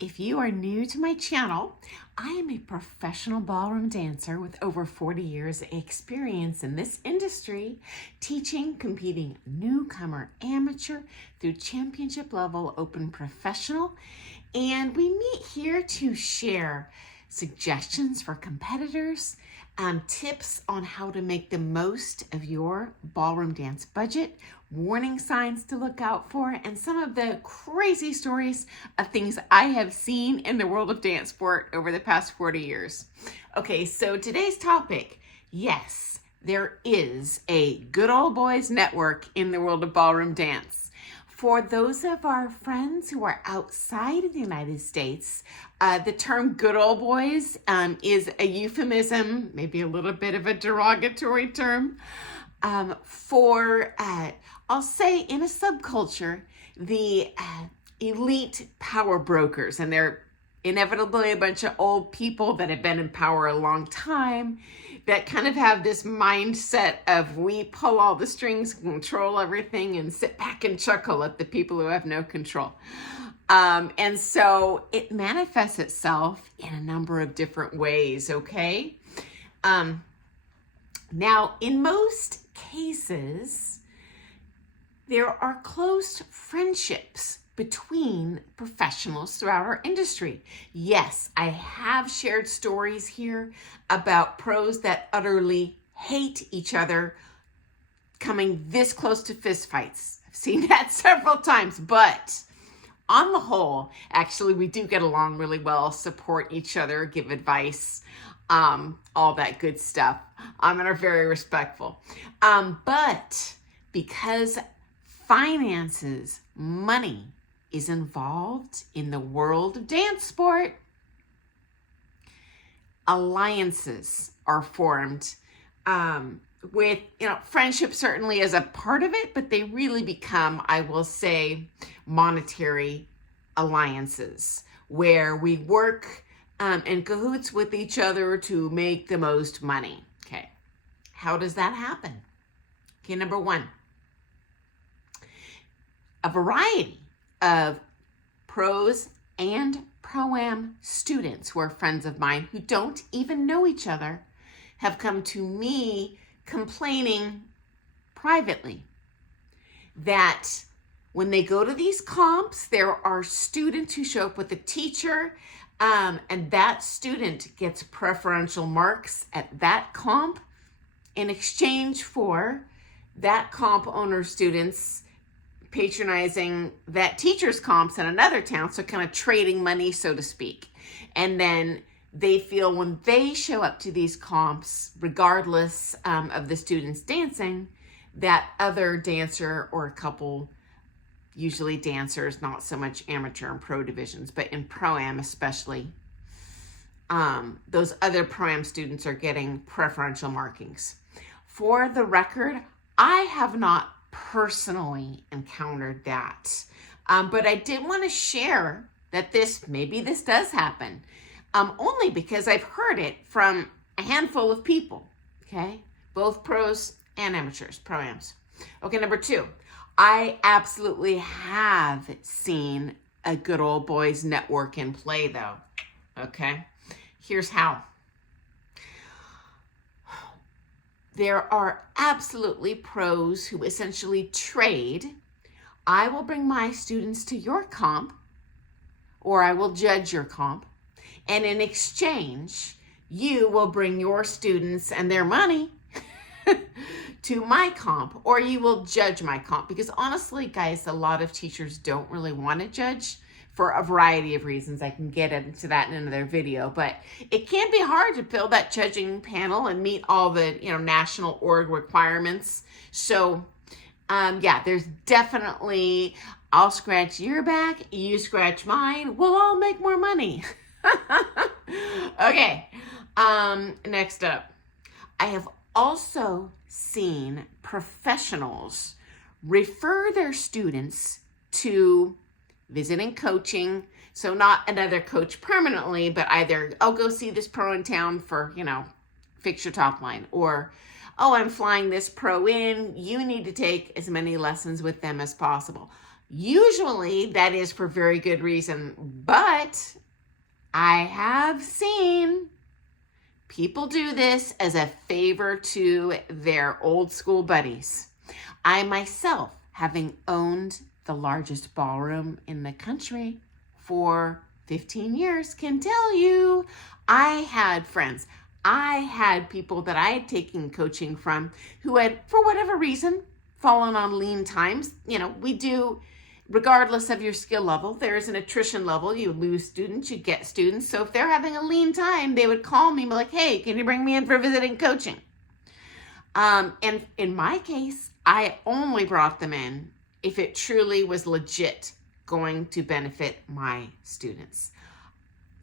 If you are new to my channel, I am a professional ballroom dancer with over 40 years experience in this industry, teaching, competing newcomer, amateur through championship level open professional. And we meet here to share suggestions for competitors, tips on how to make the most of your ballroom dance budget, warning signs to look out for, and some of the crazy stories of things I have seen in the world of dance sport over the past 40 years. Okay, so today's topic, yes, there is a good old boys network in the world of ballroom dance. For those of our friends who are outside of the United States, the term good old boys is a euphemism, maybe a little bit of a derogatory term, for, I'll say in a subculture, the elite power brokers. And they're inevitably a bunch of old people that have been in power a long time, that kind of have this mindset of we pull all the strings, control everything, and sit back and chuckle at the people who have no control. And so it manifests itself in a number of different ways, okay? Now, in most cases, there are close friendships between professionals throughout our industry. Yes, I have shared stories here about pros that utterly hate each other coming this close to fistfights. I've seen that several times, but on the whole, actually, we do get along really well, support each other, give advice, all that good stuff, and are very respectful. But because finances, money is involved in the world of dance sport, alliances are formed with, friendship certainly is a part of it, but they really become, I will say, monetary alliances where we work in cahoots with each other to make the most money. Okay, how does that happen? Okay, number one, a variety of pros and pro-am students who are friends of mine who don't even know each other have come to me complaining privately that when they go to these comps, there are students who show up with a teacher, and that student gets preferential marks at that comp in exchange for that comp owner students patronizing that teacher's comps in another town, so kind of trading money, so to speak. And then they feel when they show up to these comps, regardless of the students dancing, that other dancer or a couple, usually dancers, not so much amateur and pro divisions, but in pro-am especially, those other pro-am students are getting preferential markings. For the record, I have not personally encountered that, but I did want to share that maybe this does happen, only because I've heard it from a handful of people, okay? Both pros and amateurs, pro-ams. Okay, number two, I absolutely have seen a good old boys network in play though, okay? Here's how. There are absolutely pros who essentially trade. I will bring my students to your comp, or I will judge your comp, and in exchange, you will bring your students and their money to my comp, or you will judge my comp. Because honestly, guys, a lot of teachers don't really want to judge for a variety of reasons. I can get into that in another video, but it can be hard to build that judging panel and meet all the, national org requirements. So, yeah, there's definitely, I'll scratch your back, you scratch mine, we'll all make more money. Okay, next up, I have also seen professionals refer their students to visiting coaching. So not another coach permanently, but either, oh, go see this pro in town for, fix your top line, or, oh, I'm flying this pro in, you need to take as many lessons with them as possible. Usually that is for very good reason, but I have seen people do this as a favor to their old school buddies. I myself, having owned the largest ballroom in the country for 15 years, can tell you I had friends. I had people that I had taken coaching from who had, for whatever reason, fallen on lean times. We do, regardless of your skill level, there is an attrition level. You lose students, you get students. So if they're having a lean time, they would call me and be like, hey, can you bring me in for visiting coaching? And in my case, I only brought them in if it truly was legit going to benefit my students.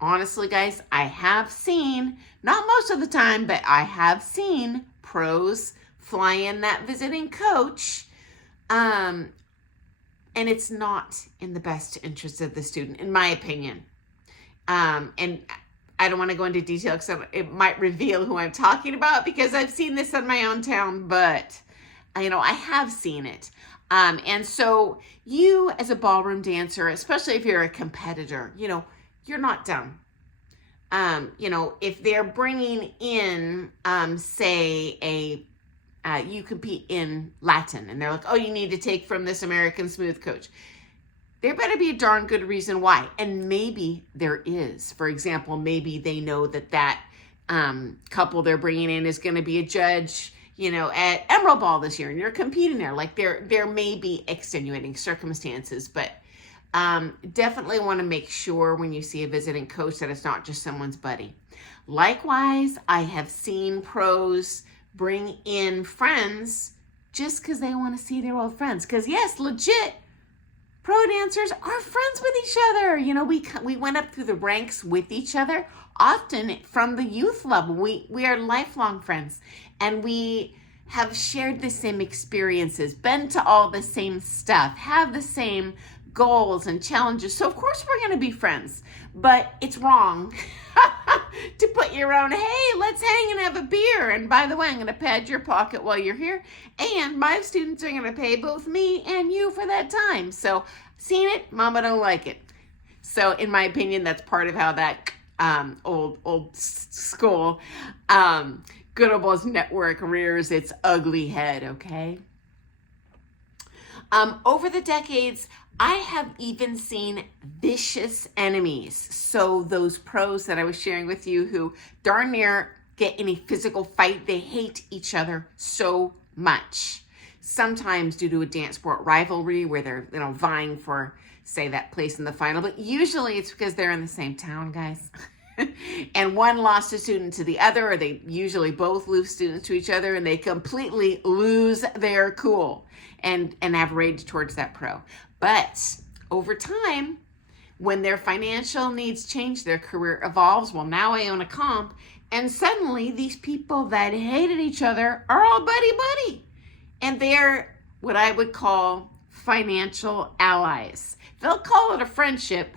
Honestly, guys, I have seen, not most of the time, but I have seen pros fly in that visiting coach, and it's not in the best interest of the student, in my opinion. And I don't want to go into detail because it might reveal who I'm talking about, because I've seen this in my own town, but I have seen it. And so you as a ballroom dancer, especially if you're a competitor, you're not dumb. If they're bringing in, say, you compete in Latin and they're like, oh, you need to take from this American Smooth coach. There better be a darn good reason why. And maybe there is. For example, maybe they know that couple they're bringing in is going to be a judge, at Emerald Ball this year, and you're competing there. Like there may be extenuating circumstances, but definitely want to make sure when you see a visiting coach that it's not just someone's buddy. Likewise, I have seen pros bring in friends just because they want to see their old friends. Because yes, legit, pro dancers are friends with each other. We went up through the ranks with each other, often from the youth level. We are lifelong friends, and we have shared the same experiences, been to all the same stuff, have the same goals and challenges. So of course we're going to be friends, but it's wrong to put your own, hey, let's hang and have a beer. And by the way, I'm going to pad your pocket while you're here. And my students are going to pay both me and you for that time. So seen it, mama don't like it. So in my opinion, that's part of how that old school good old boys network rears its ugly head, okay? Over the decades, I have even seen vicious enemies. So those pros that I was sharing with you who darn near get in a physical fight, they hate each other so much. Sometimes due to a dance sport rivalry where they're vying for, say, that place in the final, but usually it's because they're in the same town, guys. And one lost a student to the other, or they usually both lose students to each other, and they completely lose their cool and have rage towards that pro. But over time, when their financial needs change, their career evolves. Well, now I own a comp, and suddenly these people that hated each other are all buddy-buddy. And they're what I would call financial allies. They'll call it a friendship,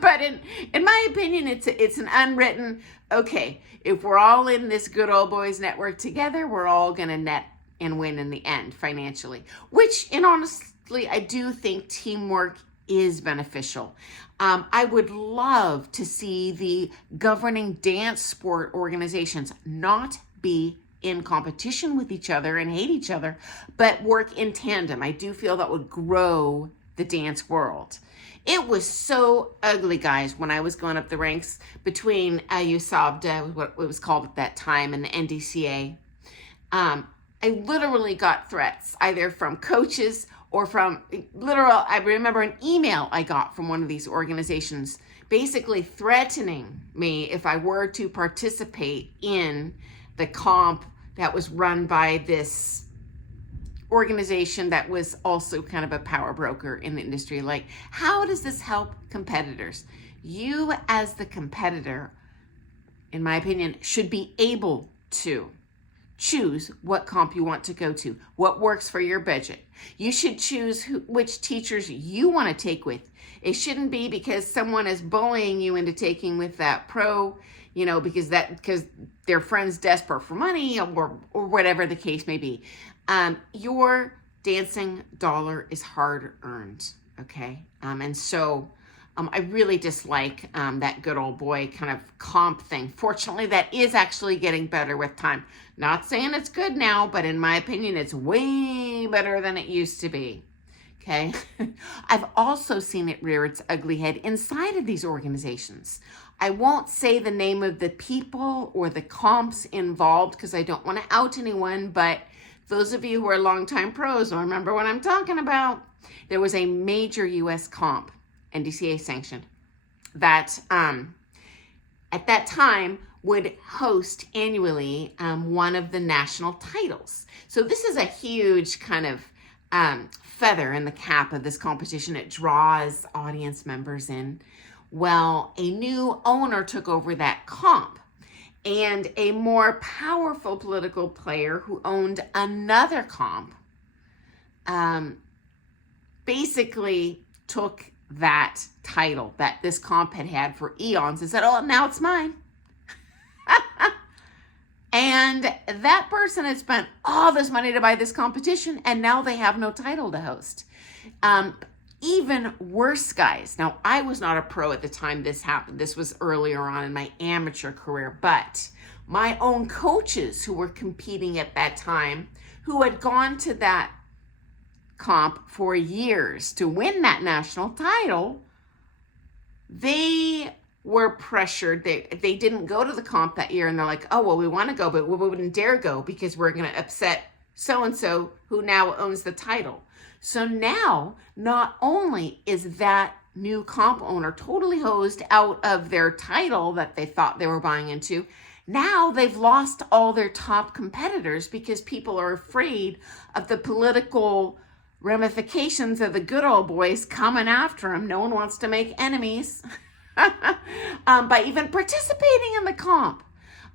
but in my opinion, it's an unwritten, okay, if we're all in this good old boys network together, we're all going to net and win in the end financially, which honestly, I do think teamwork is beneficial. I would love to see the governing dance sport organizations not be in competition with each other and hate each other, but work in tandem. I do feel that would grow the dance world. It was so ugly, guys, when I was going up the ranks between USABDA, what it was called at that time, and the NDCA. I literally got threats either from coaches or from I remember an email I got from one of these organizations basically threatening me if I were to participate in the comp that was run by this organization that was also kind of a power broker in the industry. Like, how does this help competitors? You as the competitor, in my opinion, should be able to choose what comp you want to go to, what works for your budget. You should choose which teachers you want to take with. It shouldn't be because someone is bullying you into taking with that pro, because their friend's desperate for money or whatever the case may be. Your dancing dollar is hard earned. Okay. And so I really dislike that good old boy kind of comp thing. Fortunately, that is actually getting better with time. Not saying it's good now, but in my opinion, it's way better than it used to be. Okay. I've also seen it rear its ugly head inside of these organizations. I won't say the name of the people or the comps involved because I don't want to out anyone, but those of you who are longtime pros will remember what I'm talking about. There was a major U.S. comp, NDCA sanctioned, that at that time would host annually one of the national titles. So this is a huge kind of feather in the cap of this competition. It draws audience members in. Well, a new owner took over that comp, and a more powerful political player who owned another comp basically took that title that this comp had had for eons and said, oh, now it's mine. And that person had spent all this money to buy this competition, and now they have no title to host. Even worse, guys. Now, I was not a pro at the time this happened. This was earlier on in my amateur career, but my own coaches who were competing at that time, who had gone to that comp for years to win that national title, they were pressured. They didn't go to the comp that year, and they're like, oh, well, we want to go, but we wouldn't dare go because we're going to upset so-and-so who now owns the title. So now, not only is that new comp owner totally hosed out of their title that they thought they were buying into, now they've lost all their top competitors because people are afraid of the political ramifications of the good old boys coming after them. No one wants to make enemies by even participating in the comp.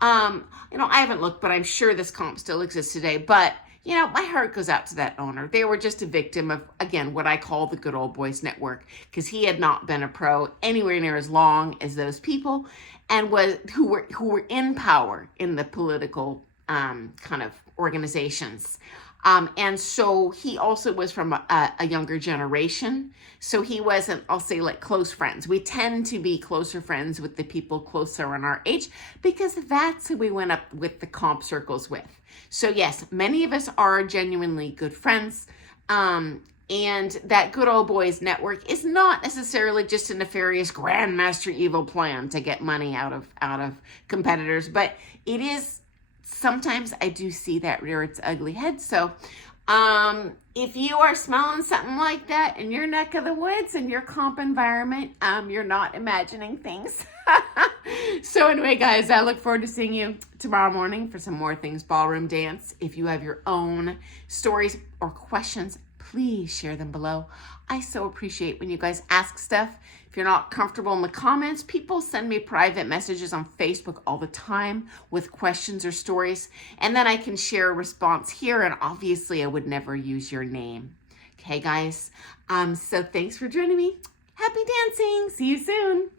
I haven't looked, but I'm sure this comp still exists today. But, my heart goes out to that owner. They were just a victim of, again, what I call the good old boys network, because he had not been a pro anywhere near as long as those people, and who were in power in the political kind of organizations. And so he also was from a younger generation. So he wasn't, I'll say, like close friends. We tend to be closer friends with the people closer in our age because that's who we went up with the comp circles with. So yes, many of us are genuinely good friends. And that good old boys network is not necessarily just a nefarious grandmaster evil plan to get money out of competitors, but it is. Sometimes I do see that rear its ugly head. So if you are smelling something like that in your neck of the woods, in your comp environment, you're not imagining things. So anyway, guys, I look forward to seeing you tomorrow morning for some more things ballroom dance. If you have your own stories or questions, please share them below. I so appreciate when you guys ask stuff. If you're not comfortable in the comments, people send me private messages on Facebook all the time with questions or stories, and then I can share a response here, and obviously I would never use your name. Okay, guys? So thanks for joining me. Happy dancing. See you soon.